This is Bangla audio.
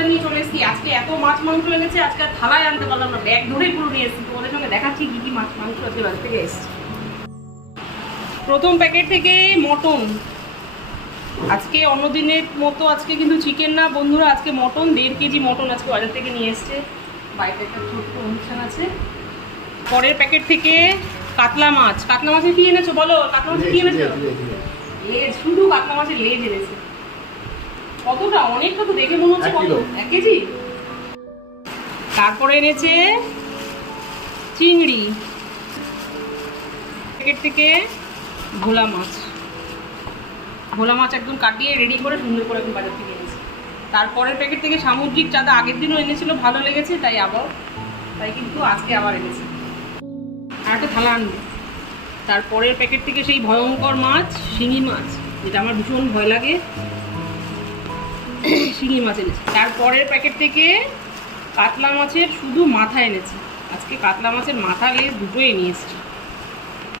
বাজার নিয়ে চলে এসেছি। আজকে এত মাছ মাংস এনেছে, আজকে আর থালায় আনতে পারলাম না, ব্যাগ ধরেই পুরো নিয়ে এসেছি। তোমাদের সঙ্গে দেখাচ্ছি কি কি মাছ মাংস আজকে বাজার থেকে এসেছে। প্রথম প্যাকেট থেকে মটন। আজকে অন্যদিনের মতো আজকে কিন্তু চিকেন না বন্ধুরা, আজকে মটন 1.5 কেজি মটন আজকে বাজার থেকে নিয়ে এসছে। বাইরে একটা ছোট্ট অনুষ্ঠান আছে। পরের প্যাকেট থেকে কাতলা মাছ। কাতলা মাছের কি এনেছো বলো? কাতলা মাছের কি এনেছো? লেজ, শুধু কাতলা মাছের লেজ এনেছে। কতটা? অনেকটা তো, দেখে মনে হচ্ছে কত, 1 কেজি। তারপরে এনেছে চিংড়ি। প্যাকেট থেকে ভোলা মাছ। ভোলা মাছ একদম কাটিয়ে রেডি করে সুন্দর করে এখন বাজার থেকে এনেছে। তারপরের প্যাকেট থেকে সামুদ্রিক চাঁদা, আগের দিনও এনেছিল, ভালো লেগেছে, তাই কিন্তু আজকে আবার এনেছে। আর একটা থালা আনবে। তারপরের প্যাকেট থেকে সেই ভয়ঙ্কর মাছ, শিঙি মাছ, যেটা আমার ভীষণ ভয় লাগে, শিঙি মাছ এনেছে। তারপরের প্যাকেট থেকে কাতলা মাছের শুধু মাথা এনেছে। আজকে কাতলা মাছের মাথা লেজ দুটোই নিয়ে এসেছে।